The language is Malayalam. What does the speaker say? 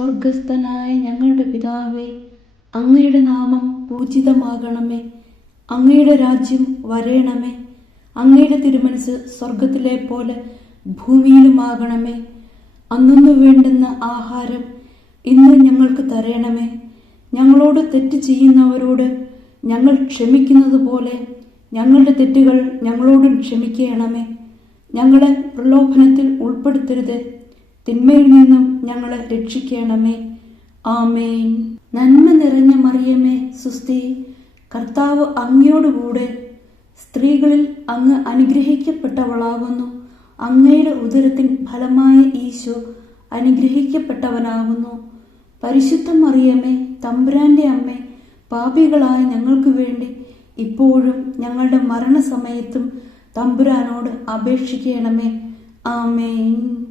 സ്വർഗസ്ഥനായ ഞങ്ങളുടെ പിതാവേ, അങ്ങയുടെ നാമം പൂജിതമാകണമേ. അങ്ങയുടെ രാജ്യം വരേണമേ. അങ്ങയുടെ തിരുമനസ് സ്വർഗത്തിലെ പോലെ ഭൂമിയിലുമാകണമേ. അന്നു വേണ്ടുന്ന ആഹാരം ഇന്ന് ഞങ്ങൾക്ക് തരണമേ. ഞങ്ങളോട് തെറ്റ് ചെയ്യുന്നവരോട് ഞങ്ങൾ ക്ഷമിക്കുന്നത് പോലെ ഞങ്ങളുടെ തെറ്റുകൾ ഞങ്ങളോടും ക്ഷമിക്കണമേ. ഞങ്ങളെ പ്രലോഭനത്തിൽ ഉൾപ്പെടുത്തരുത്, തിന്മയിൽ നിന്നും ഞങ്ങളെ രക്ഷിക്കണമേ. ആമേൻ. നന്മ നിറഞ്ഞ മറിയമേ, സുസ്തി, കർത്താവ് അങ്ങയോടുകൂടെ സ്ത്രീകളിൽ അങ്ങ് അനുഗ്രഹിക്കപ്പെട്ടവളാകുന്നു. അങ്ങയുടെ ഉദരത്തിൻ ഫലമായ ഈശോ അനുഗ്രഹിക്കപ്പെട്ടവനാകുന്നു. പരിശുദ്ധ മറിയമേ, തമ്പുരാന്റെ അമ്മേ, പാപികളായ ഞങ്ങൾക്ക് വേണ്ടി ഇപ്പോഴും ഞങ്ങളുടെ മരണസമയത്തും തമ്പുരാനോട് അപേക്ഷിക്കണമേ. ആമേൻ.